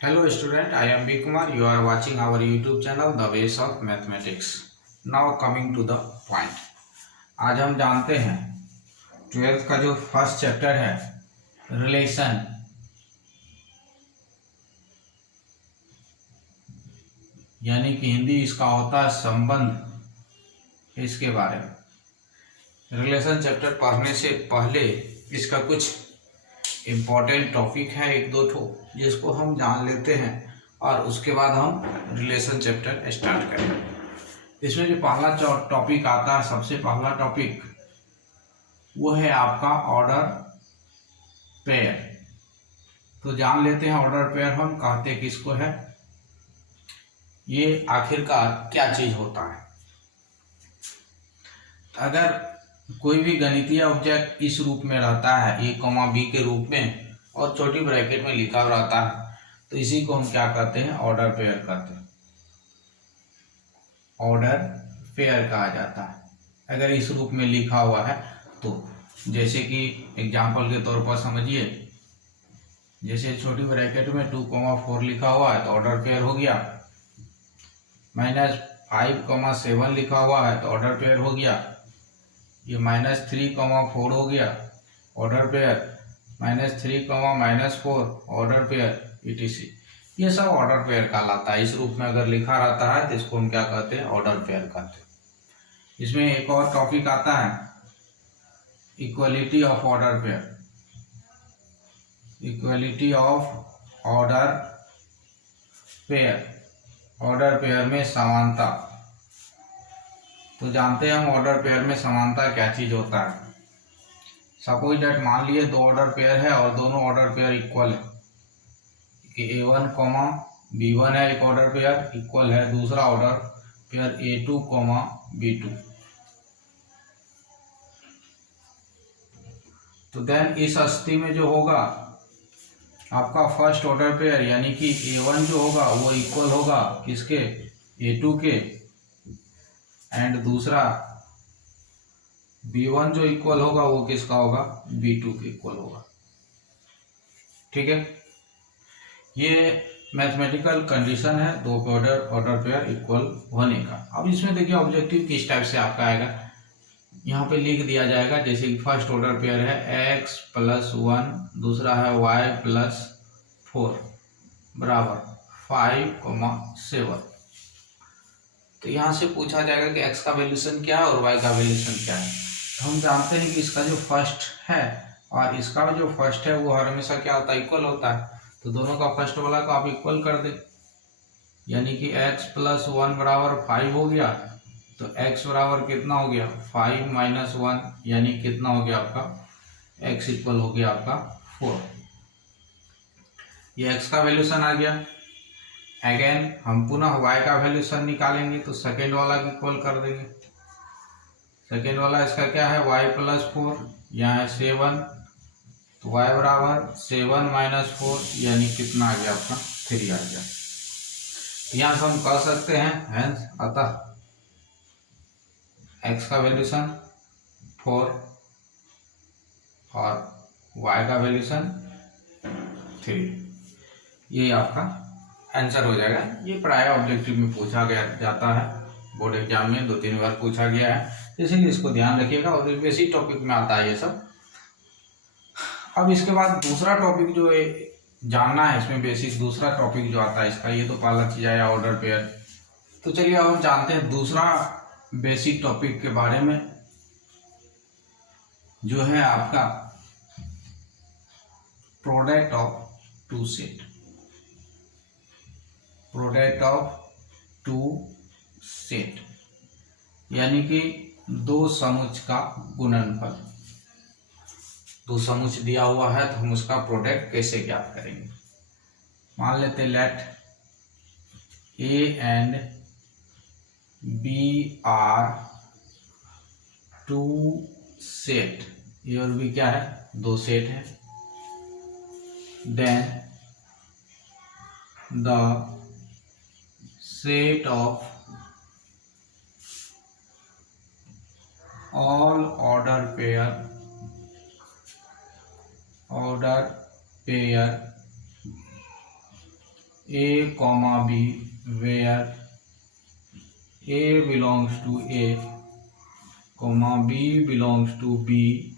Hello student, I am B Kumar. You are watching our YouTube channel The Ways of Mathematics. Now coming to the point. आज हम जानते हैं 12th का जो first chapter है relation, यानी कि हिंदी इसका होता है संबंध। इसके बारे में रिलेशन चैप्टर पढ़ने से पहले इसका कुछ इम्पोर्टेंट टॉपिक है, एक दो ठो, जिसको हम जान लेते हैं और उसके बाद हम रिलेशन चैप्टर स्टार्ट करेंगे। इसमें जो पहला टॉपिक आता है, सबसे पहला टॉपिक वो है आपका ऑर्डर पेयर। तो जान लेते हैं ऑर्डर पेयर हम कहते किसको है, ये आखिरकार क्या चीज होता है। अगर कोई भी गणितीय ऑब्जेक्ट इस रूप में रहता है a, b के रूप में और छोटी ब्रैकेट में लिखा हुआ रहता है, तो इसी को हम क्या कहते हैं, ऑर्डर पेयर कहते हैं। ऑर्डर पेयर कहा जाता है अगर इस रूप में लिखा हुआ है तो। जैसे कि एग्जांपल के तौर पर समझिए, जैसे छोटी ब्रैकेट में 2,4 लिखा हुआ है तो ऑर्डर पेयर हो गया, -5,7 लिखा हुआ है तो ऑर्डर पेयर हो गया, ये -3,4 हो गया order pair, -3,-4 order pair, etc। ये सब ऑर्डर पेयर कहलाता है। इस रूप में अगर लिखा रहता है तो इसको हम क्या कहते हैं, ऑर्डर पेयर कहते हैं। इसमें एक और टॉपिक आता है equality of order pair. Equality of order pair, order pair में समानता। तो जानते हैं हम ऑर्डर पेयर में समानता क्या चीज होता है। सपोज दैट मान लिए दो ऑर्डर पेयर है और दोनों ऑर्डर पेयर इक्वल है कि A1, B1 है एक ऑर्डर पेयर, इक्वल है दूसरा ऑर्डर पेयर A2, B2। तो देन इस स्थिति में जो होगा आपका फर्स्ट ऑर्डर पेयर यानी कि A1 जो होगा वो इक्वल होगा किसके, A2 के, एंड दूसरा B1 जो इक्वल होगा वो किसका होगा, B2 के इक्वल होगा। ठीक है, ये मैथमेटिकल कंडीशन है दो ऑर्डर पेयर इक्वल होने का। अब इसमें देखिए ऑब्जेक्टिव किस टाइप से आपका आएगा, यहाँ पे लिख दिया जाएगा। जैसे कि फर्स्ट ऑर्डर पेयर है x + 1, दूसरा है y + 4 बराबर 5,7। तो यहाँ से पूछा जाएगा कि x का वैल्यूशन क्या है और y का वैल्यूशन क्या है। तो हम जानते हैं कि इसका जो फर्स्ट है और इसका जो फर्स्ट है वो हमेशा क्या होता है, इक्वल होता है। तो दोनों का फर्स्ट वाला को आप इक्वल कर दे, यानी कि x + 1 बराबर 5 हो गया। तो x बराबर कितना हो गया, 5 - 1, यानी कितना हो गया आपका, x इक्वल हो गया आपका 4। ये x का वैल्यूशन आ गया। अगेन हम पुनः y का वैल्यूशन निकालेंगे तो सेकेंड वाला की इक्वल कर देंगे। सेकेंड वाला इसका क्या है, y + 4, यहाँ है 7, तो y बराबर 7 - 4, यानी कितना आ गया आपका, 3 आ गया। यहाँ से हम कह सकते हैं हेंस अतः x का वैल्यूशन 4 और y का वैल्यूशन 3, ये आपका आंसर हो जाएगा। ये प्राय ऑब्जेक्टिव में पूछा गया जाता है, बोर्ड एग्जाम में 2-3 बार पूछा गया है, इसीलिए इसको ध्यान रखिएगा और बेसिक टॉपिक में आता है ये सब। अब इसके बाद दूसरा टॉपिक जो है जानना है, इसमें बेसिक दूसरा टॉपिक जो आता है इसका, ये तो पहला चीज आया ऑर्डर पेयर। तो चलिए अब हम जानते हैं दूसरा बेसिक टॉपिक के बारे में, जो है आपका product of two set. Product of two set यानी कि दो समुच्च का गुणनफल। दो समुच्च दिया हुआ है तो हम उसका प्रोडक्ट कैसे ज्ञात करेंगे। मान लेते let A and B are two set, A और बी क्या है, दो सेट है। Then the set of all order pair A comma B where A belongs to A comma B belongs to B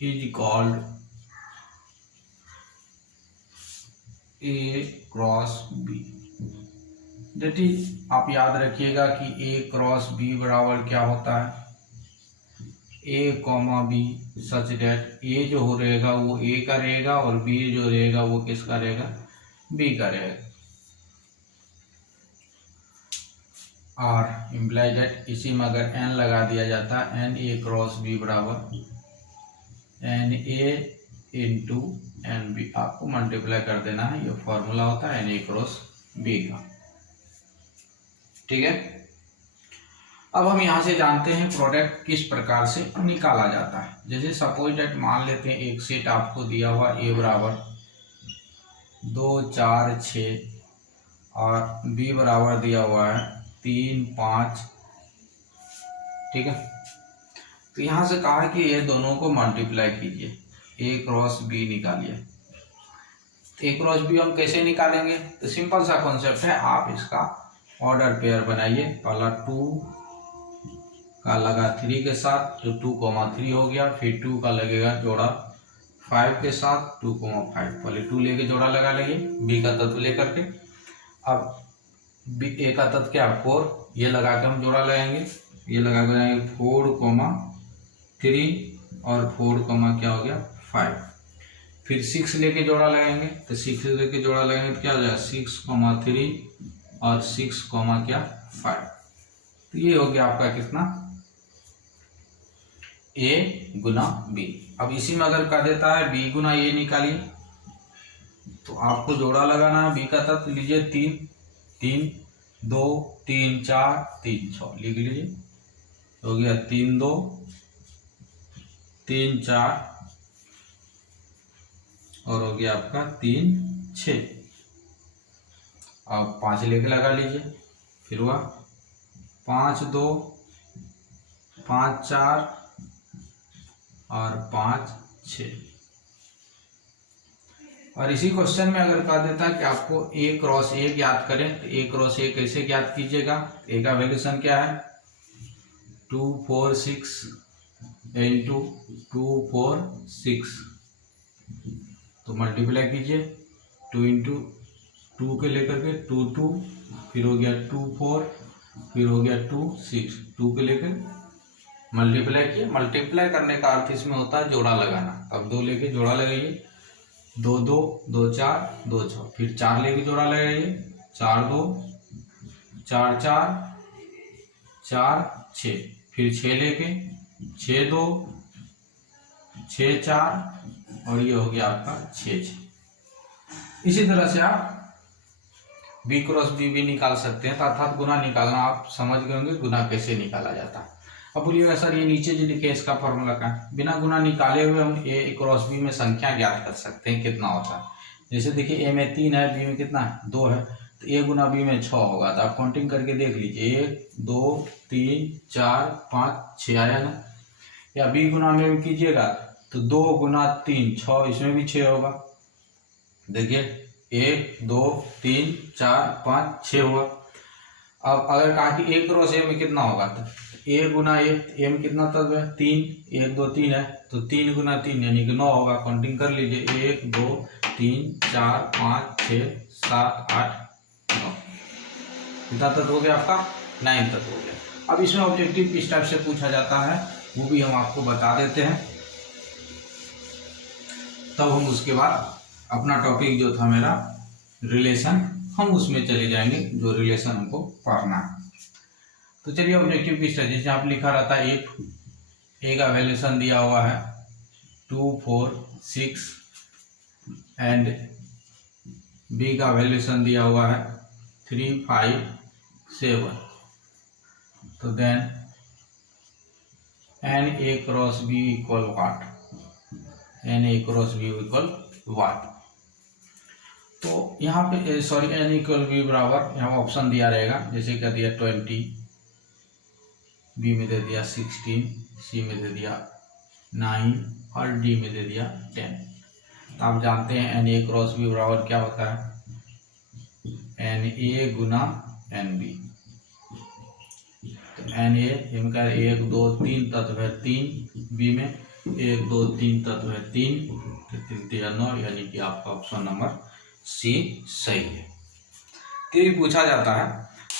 is called A cross B। That is, आप याद रखिएगा कि A cross B बराबर क्या होता है, A comma B such that A जो हो रहेगा वो A का रहेगा और B जो रहेगा वो किसका रहेगा, B का रहेगा। और इम्प्लाई डेट इसी में अगर n लगा दिया जाता है n A क्रॉस B बराबर n A into N B, आपको मल्टीप्लाई कर देना है, ये फॉर्मूला होता है n A क्रॉस B का। ठीक है, अब हम यहां से जानते हैं प्रोडक्ट किस प्रकार से निकाला जाता है। जैसे सपोज डेट मान लेते हैं एक सेट आपको दिया हुआ A बराबर 2 4 6 और B बराबर दिया हुआ है 3 5। ठीक है, तो यहां से कहा कि ये दोनों को मल्टीप्लाई कीजिए, A क्रॉस B निकालिए। तो A क्रॉस B हम कैसे निकालेंगे, तो सिंपल सा कॉन्सेप्ट है, आप इसका ऑर्डर पेयर बनाइए। पहला 2 का लगा 3 के साथ जो 2,3 हो गया, फिर 2 का लगेगा जोड़ा 5 के साथ 2,5। पहले 2 लेके जोड़ा लगा लेंगे B का तत्व लेकर के। अब A का तत्व क्या 4, ये लगा के हम जोड़ा लगाएंगे, ये लगा के जाएंगे 4,3 और 4, क्या हो गया 5। फिर 6 लेके जोड़ा लगाएंगे, तो 6 लेके जोड़ा लगाएंगे तो क्या हो जाएगा 6,3 और 6, क्या 5। तो ये हो गया आपका कितना A गुना B। अब इसी में अगर कह देता है B गुना A निकालिए, तो आपको जोड़ा लगाना है B का तत्व लीजिए 3 3 2 3 4 3 6 लिख लीजिए, हो गया 3 2 3 4 और हो गया आपका 3 6। अब 5 लेके लगा लीजिए, फिर हुआ 5 2 5 4 और 5 6। और इसी क्वेश्चन में अगर कह देता है कि आपको A क्रॉस A ज्ञात करें, तो A क्रॉस A कैसे ज्ञात कीजिएगा। A का वैल्यूशन क्या है 2 4 6 इंटू 2 4 6, तो मल्टीप्लाई कीजिए 2 इंटू 2 के लेकर के 2 2, फिर हो गया 2 4, फिर हो गया 2 6, 2 के लेकर मल्टीप्लाई किए। मल्टीप्लाई करने का अर्थ इसमें होता है जोड़ा लगाना। अब 2 लेके जोड़ा लगाइए, 2 2 2 4 2 6, फिर 4 लेके जोड़ा लगाइए, 4 2 4 4 4 6, फिर 6 लेके 6 2 6 4 और ये हो गया आपका 6 6। इसी तरह से आप B क्रॉस B भी निकाल सकते हैं, अर्थात गुना निकालना आप समझ गए होंगे गुना कैसे निकाला जाता है। अब बोलिएगा सर ये नीचे जो लिखे इसका फॉर्मूला क्या है। बिना गुना निकाले हुए हम A क्रॉस B में संख्या ज्ञात कर सकते हैं कितना होता है। जैसे देखिए A में 3 है, B में कितना है 2 है, तो A गुना B में 6 होगा। तो आप काउंटिंग करके देख लीजिए 1 2 3 4 5 6 आया ना। या B गुना में भी कीजिएगा तो 2 गुना 3 6, इसमें भी 6 होगा। देखिए 1 2 3 4 5 6 हुआ। अब अगर कहा कि A क्रॉस A में कितना होगा, तो A गुना A में कितना तत्व है 3, 1 2 3 है, तो 3 गुना 3 यानी कि 9 होगा। काउंटिंग कर लीजिए 1 2 3 4 5 6 7 8 9, कितना तत्व हो गया आपका 9 तत्व हो गया। अब इसमें ऑब्जेक्टिव किस टाइप से पूछा जाता है वो भी हम आपको बता देते हैं, तब हम उसके बाद अपना टॉपिक जो था मेरा रिलेशन, हम उसमें चले जाएंगे जो रिलेशन हमको पढ़ना है। तो चलिए ऑब्जेक्टिव की स्टडी, जैसे आप लिखा रहता है इफ A का वैल्यूशन दिया हुआ है 2 4 6 एंड B का वैल्यूशन दिया हुआ है 3 5 7, तो then n A cross B equal what, n A cross B equal what. तो यहाँ पे सॉरी n इक्वल B बराबर यहाँ ऑप्शन दिया रहेगा, जैसे क्या दिया 20, B में दे दिया 16, C में दे दिया 9 और D में दे दिया 10। तो आप जानते हैं n A क्रॉस B बराबर क्या होता है एन ए गुना एन बी। तो एन ए इनका 1 2 3 तत्व है 3, बी में 1 2 3 तत्व है 3, तो 3 3 9, यानी कि आपका ऑप्शन नंबर सी सही है। तो ये पूछा जाता है।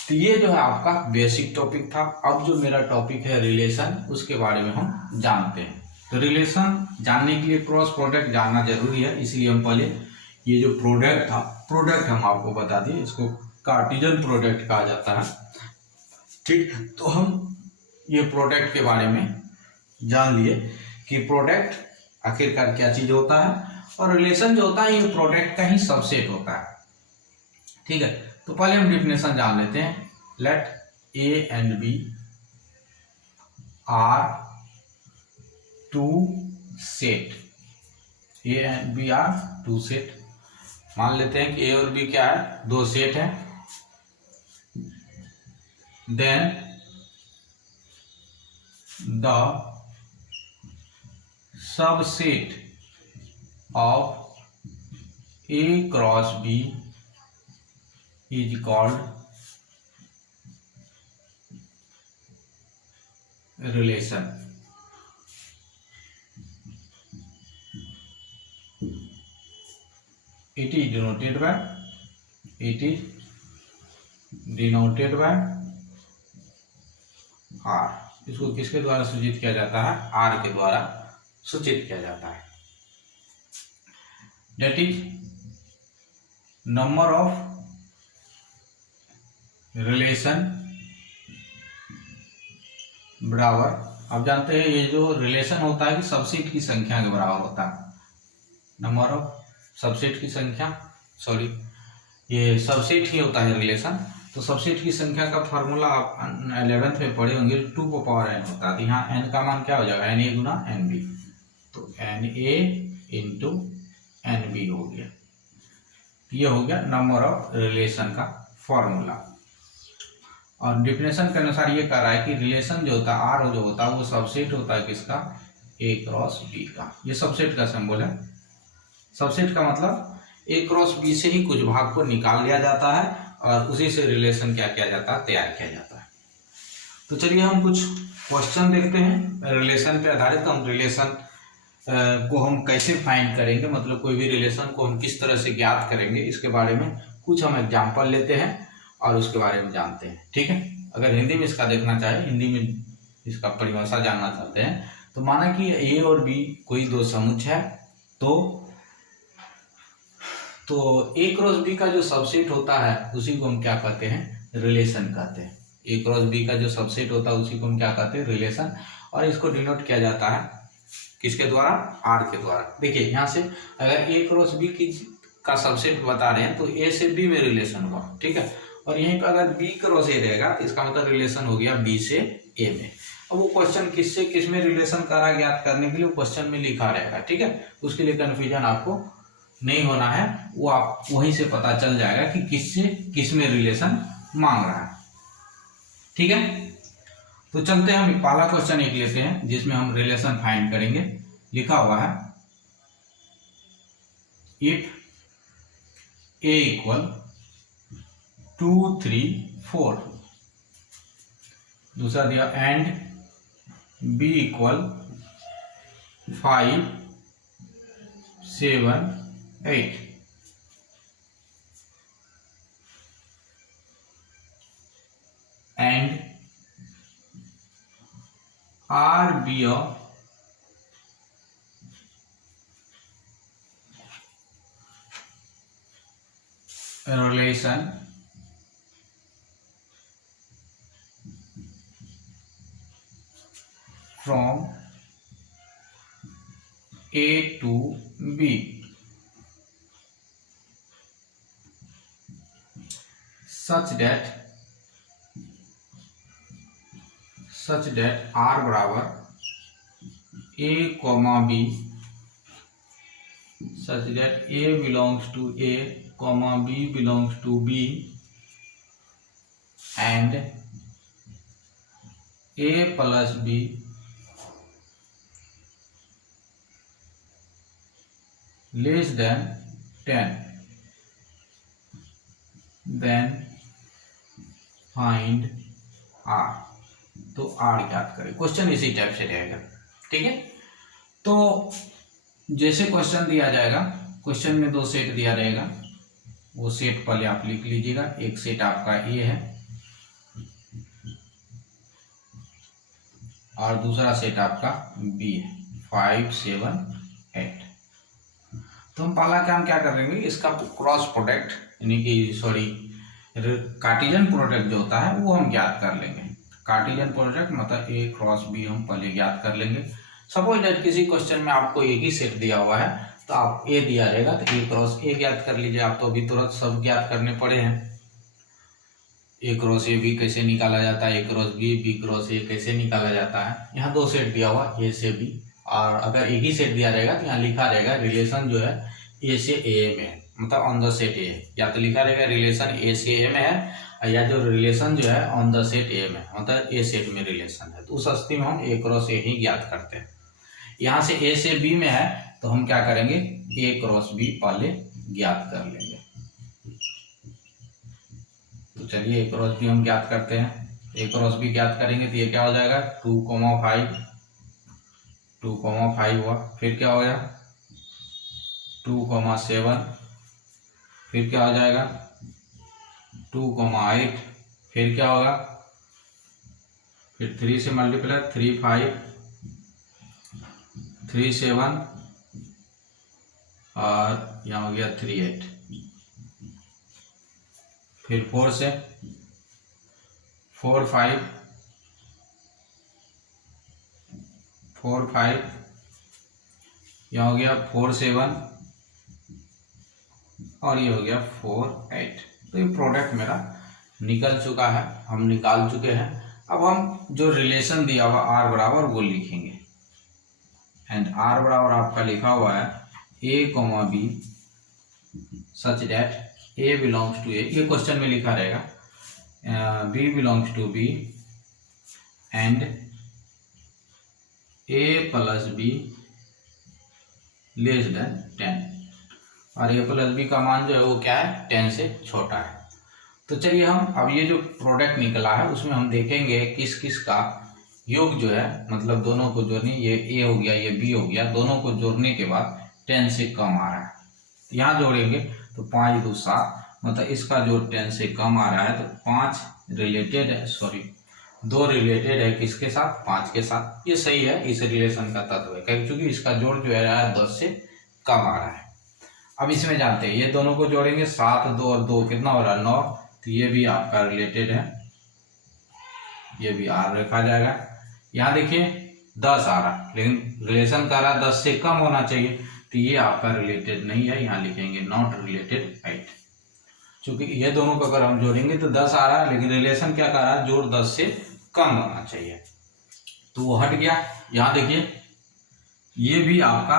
तो ये जो है आपका बेसिक टॉपिक था। अब जो मेरा टॉपिक है रिलेशन, उसके बारे में हम जानते हैं। तो रिलेशन जानने के लिए क्रॉस प्रोडक्ट जानना जरूरी है, इसलिए हम पहले ये जो प्रोडक्ट था, प्रोडक्ट हम आपको बता दिए, इसको कार्टेशियन प्रोडक्ट कहा जाता है। ठीक, तो हम ये प्रोडक्ट के बारे में जान लिए कि प्रोडक्ट आखिरकार क्या चीज होता है, और रिलेशन जो होता है ये प्रोडक्ट का ही सबसेट होता है। ठीक है, तो पहले हम डिफिनेशन जान लेते हैं। Let A and B are two set, A and B are two set. मान लेते हैं कि ए और बी क्या है, दो सेट है। Then the subset of A cross B is called relation. It is denoted by R। इसको किसके द्वारा सूचित किया जाता है, R के द्वारा सूचित किया जाता है। That is number of relation बराबर, आप जानते हैं ये जो रिलेशन होता है कि सबसेट की संख्या के बराबर होता है। नंबर ऑफ सबसेट की संख्या, सॉरी ये सबसेट ही होता है रिलेशन। तो सबसेट की संख्या का फॉर्मूला आप 11th में पढ़े होंगे, 2 को पावर n होता है। तो यहाँ n का मान क्या हो जाएगा, एन ए गुना एन बी। तो N A into N B हो गया। ये हो गया नंबर ऑफ रिलेशन का फॉर्मूला। और डिफिनेशन के अनुसार ये कह रहा है कि रिलेशन जो होता है आर जो होता है वो सबसेट होता है किसका, ए क्रॉस बी का। ये सबसेट का सिंबल है। सबसेट का मतलब ए क्रॉस बी से ही कुछ भाग को निकाल लिया जाता है और उसी से रिलेशन क्या किया जाता है, तैयार किया जाता है। तो चलिए हम कुछ क्वेश्चन देखते हैं रिलेशन पे आधारित। हम रिलेशन को हम कैसे फाइंड करेंगे, मतलब कोई भी रिलेशन को हम किस तरह से ज्ञात करेंगे, इसके बारे में कुछ हम एग्जाम्पल लेते हैं और उसके बारे में जानते हैं। ठीक है, अगर हिंदी में इसका देखना चाहे, हिंदी में इसका परिभाषा जानना चाहते हैं, तो माना कि ए और बी कोई दो समुच्चय है, तो ए क्रॉस बी का जो सबसेट होता है उसी को हम क्या कहते हैं, रिलेशन कहते हैं। ए क्रॉस बी का जो सबसेट होता है उसी को हम क्या कहते हैं, रिलेशन। और इसको डिनोट किया जाता है किसके द्वारा, आर के द्वारा। देखिए यहाँ से अगर ए क्रॉस बी का सबसेट बता रहे हैं तो ए से बी में रिलेशन हुआ। ठीक है, और यहीं पर अगर बी क्रॉस ए रहेगा तो इसका मतलब रिलेशन हो गया बी से ए में। अब वो क्वेश्चन किससे किस में रिलेशन करा ज्ञात करने के लिए वो क्वेश्चन में लिखा रहेगा। ठीक है, उसके लिए कंफ्यूजन आपको नहीं होना है, वो आप वहीं से पता चल जाएगा कि किससे किस में रिलेशन मांग रहा है। ठीक है, तो चलते हैं हम पहला क्वेश्चन एक लेते हैं जिसमें हम रिलेशन फाइंड करेंगे। लिखा हुआ है इफ ए इक्वल 2 3 4, दूसरा दिया and B equal 5 7 8, and R be a relation from A to B such that R बराबर A comma B, such that A belongs to A comma B belongs to B and A plus B less than 10, then find R, तो R ज्ञात करें। Question इसी type से रहेगा, ठीक है। तो जैसे क्वेश्चन दिया जाएगा, क्वेश्चन में दो सेट दिया रहेगा, वो सेट पहले आप लिख लीजिएगा। एक सेट आपका ए है और दूसरा सेट आपका बी है, 5 7 8। तो हम पहला काम क्या कर लेंगे, इसका क्रॉस प्रोडक्ट यानी कि सॉरी कार्टेशियन प्रोडक्ट जो होता है वो हम ज्ञात कर लेंगे। कार्टेशियन प्रोडक्ट मतलब ए क्रॉस बी हम पहले ज्ञात कर लेंगे। सपोज दैट किसी क्वेश्चन में आपको एक ही सेट दिया हुआ है, तो आप ए दिया रहेगा तो ए क्रॉस ए ज्ञात कर लीजिए। आप तो अभी तुरंत सब ज्ञात करने पड़े हैं। ए क्रॉस ए बी कैसे निकाला जाता है, ए क्रॉस बी क्रॉस ए कैसे निकाला जाता है। यहाँ दो सेट दिया हुआ ए से बी, और अगर एक ही सेट दिया रहेगा तो यहाँ लिखा रहेगा रिलेशन जो है ए से ए में है, मतलब ऑन द सेट ए। या तो लिखा रहेगा रिलेशन ए से ए में है, या जो रिलेशन जो है ऑन द सेट ए में, मतलब ए सेट में रिलेशन है, तो उस स्थिति में हम ए क्रॉस ए ही ज्ञात करते हैं। यहाँ से ए से बी में है तो हम क्या करेंगे, ए क्रॉस बी पहले ज्ञात कर लेंगे। तो चलिए ए क्रॉस बी हम ज्ञात करते हैं। ए क्रॉस बी ज्ञात करेंगे तो ये क्या हो जाएगा 2, 5 2, 5 हुआ। फिर क्या हो गया 2, 7, फिर क्या हो जाएगा 2, 8, फिर क्या होगा, फिर 3 से मल्टीप्लाई 3, 5, 3, 7 और यहाँ हो गया 3, 8। फिर 4 से 4, 5, 4, 5, यहाँ हो गया 4, 7 और ये हो गया 4, 8। तो ये प्रोडक्ट मेरा निकल चुका है, हम निकाल चुके हैं। अब हम जो रिलेशन दिया हुआ आर बराबर वो लिखेंगे। एंड आर बराबर आपका लिखा हुआ है A comma B such that A belongs to A, ये क्वेश्चन में लिखा रहेगा B belongs to B and A plus B less than 10, और ए प्लस बी का मान जो है वो क्या है 10 से छोटा है। तो चलिए हम अब ये जो प्रोडक्ट निकला है उसमें हम देखेंगे किस किस का योग जो है, मतलब दोनों को जोड़ने, ये ए हो गया ये बी हो गया, दोनों को जोड़ने के बाद 10 से कम आ रहा है। तो यहाँ जोड़ेंगे तो 5, 2, 7, मतलब इसका जो 10 से कम आ रहा है तो 5 रिलेटेड है, सॉरी 2 रिलेटेड है किसके साथ 5 के साथ। ये सही है, इस रिलेशन का तत्व है क्योंकि इसका जोड़ जो है 10 से कम आ रहा है। अब इसमें जानते हैं ये दोनों को जोड़ेंगे 7, 2 और 2 कितना हो रहा है 9, तो ये भी आपका रिलेटेड है, ये भी आर रखा जाएगा। यहाँ देखिए 10 आ रहा लेकिन रिलेशन का रहा 10 से कम होना चाहिए, तो ये आपका रिलेटेड नहीं है, यहाँ लिखेंगे नॉट रिलेटेड 8। क्योंकि ये दोनों को अगर हम जोड़ेंगे तो 10 आ रहा है लेकिन रिलेशन क्या कर रहा है, जोड़ 10 से कम होना चाहिए, तो वो हट गया। यहाँ देखिए ये भी आपका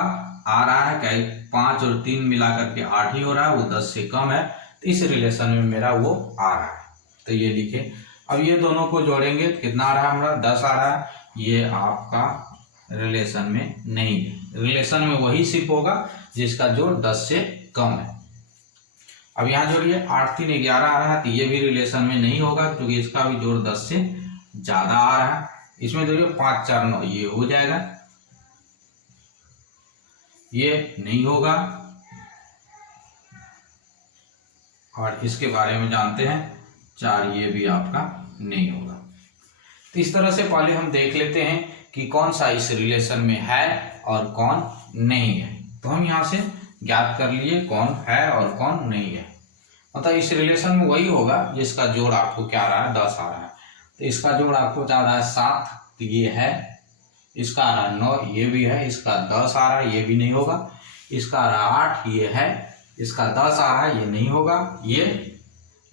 आ रहा है क्या 5 और 3 मिलाकर के 8 ही हो रहा है, वो 10 से कम है, तो इस रिलेशन में मेरा वो आ रहा है, तो ये लिखे। अब ये दोनों को जोड़ेंगे तो कितना आ रहा है हमारा 10 आ रहा है, ये आपका रिलेशन में नहीं है। रिलेशन में वही सिर्फ होगा जिसका जोड़ 10 से कम है। अब यहाँ जोड़िए 8, 3, 11 आ रहा है, तो ये भी रिलेशन में नहीं होगा क्योंकि इसका भी जोड़ 10 से ज्यादा आ रहा है। इसमें जोड़िए 5, 4, 9, ये हो जाएगा, ये नहीं होगा। और इसके बारे में जानते हैं 4, ये भी आपका नहीं होगा। तो इस तरह से पहले हम देख लेते हैं कि कौन सा इस रिलेशन में है और कौन नहीं है। तो हम यहाँ से ज्ञात कर लिए कौन है और कौन नहीं है। मतलब इस रिलेशन में वही होगा जिसका जोड़ आपको क्या आ रहा है 10 आ रहा है, तो इसका जोड़ आपको क्या आ रहा है 7, तो ये है। इसका आ रहा है 9, ये भी है। इसका 10 आ रहा है, ये भी नहीं होगा। इसका आ रहा है 8, ये है। इसका 10 आ रहा है, ये नहीं होगा। ये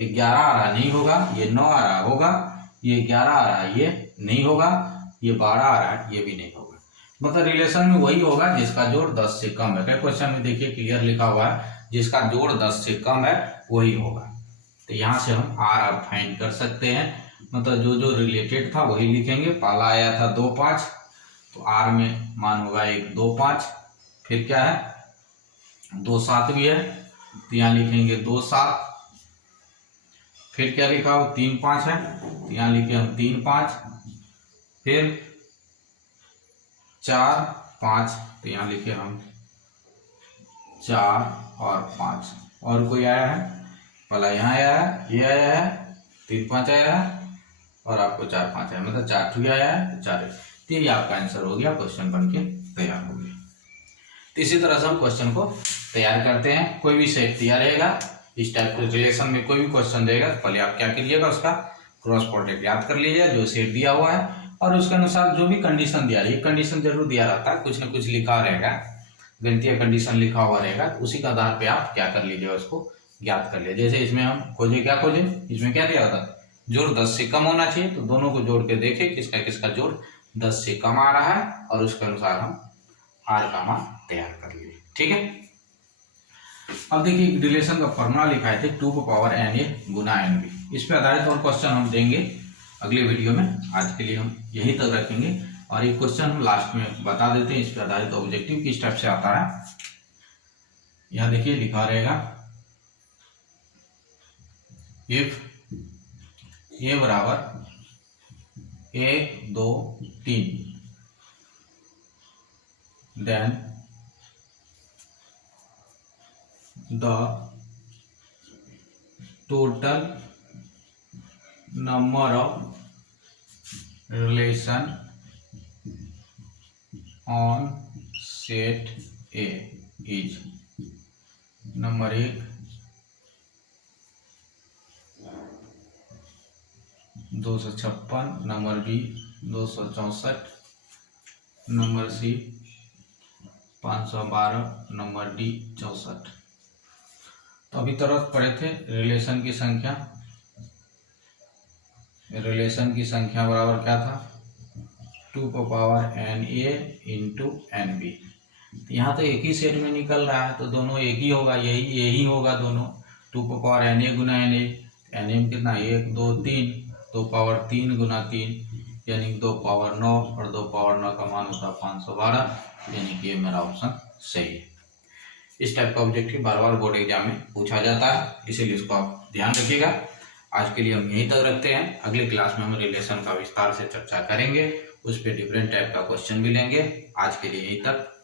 11 आ रहा है, नहीं होगा। ये 9 आ रहा है, होगा। ये 11 आ रहा है, ये नहीं होगा। ये 12 आ रहा है, ये भी नहीं होगा। मतलब रिलेशन में वही होगा जिसका जोड़ 10 से कम है। क्वेश्चन में देखिए क्लियर लिखा हुआ है जिसका जोड़ 10 से कम है वही होगा। तो यहाँ से हम आर अब फाइंड कर सकते हैं। मतलब जो जो रिलेटेड था वही लिखेंगे। पहला आया था 2, 5, तो आर में मान होगा 1, 2, 5। फिर क्या है 2, 7 भी है, तो यहाँ लिखेंगे 2, 7। फिर क्या लिखा हो 3 5 है, तो यहाँ लिखे हम 3 5, फिर 4 5, तो यहाँ लिखे हम 4 और 5। और कोई आया है भला, यहाँ आया है, ये आया है, 3 5 आया है और आपको 4 5 आया, मतलब 4 ठू आया है, 4 है। तो ये आपका आंसर हो गया, क्वेश्चन बन के तैयार हो गया। तो इसी तरह से हम क्वेश्चन को तैयार करते हैं। कोई भी सेट दिया रहेगा, इस टाइप के रिलेशन में कोई भी क्वेश्चन देगा, तो पहले आप क्या कीजिएगा, उसका क्रॉस प्रोडक्ट याद कर लीजिए जो सेट दिया हुआ है, और उसके अनुसार जो भी कंडीशन दिया है, कंडीशन जरूर दिया रहता है, कुछ न कुछ लिखा रहेगा, गणितीय कंडीशन लिखा हुआ रहेगा, तो उसी के आधार पे आप क्या कर लीजिएगा, उसको ज्ञात कर लीजिए। जैसे इसमें हम खोजे, क्या खोजे, इसमें क्या दिया था, जोड़ 10 से कम होना चाहिए, तो दोनों को जोड़ के देखे किसका किसका जोड़ 10 से कम आ रहा है, और उसके अनुसार हम आर का मान तैयार कर लिए। ठीक है, अब देखिए रिलेशन का फॉर्मूला लिखा है 2 की पावर Na गुना Nb। इस पे आधारित और क्वेश्चन हम देंगे अगले वीडियो में। आज के लिए हम यही तक रखेंगे, और एक क्वेश्चन हम लास्ट में बता देते हैं, इस पे आधारित ऑब्जेक्टिव किस टाइप से आता है। यहाँ देखिए लिखा रहेगा, इफ ए बराबर 1 2 3 then the total number of relation on set A is number 1 256, number B 264, number C 512, number D 64। तो अभी तरह पढ़े थे रिलेशन की संख्या, रिलेशन की संख्या बराबर क्या था, 2 की पावर Na इंटू Nb। यहाँ तो एक ही सेट में निकल रहा है, तो दोनों एक ही होगा, यही होगा दोनों, 2 की पावर Na गुना Na, Na में कितना 1 2 3, 2 पावर 3 गुना 3 यानी 2 पावर 9, और 2 पावर 9 का मान होता है 512, यानी कि ये मेरा ऑप्शन सही है। इस टाइप का ऑब्जेक्टिव बार बार बोर्ड एग्जाम में पूछा जाता है, इसीलिए इसको आप ध्यान रखिएगा। आज के लिए हम यहीं तक रखते हैं, अगली क्लास में हम रिलेशन का विस्तार से चर्चा करेंगे, उस पर डिफरेंट टाइप का क्वेश्चन भी लेंगे। आज के लिए यहीं तक।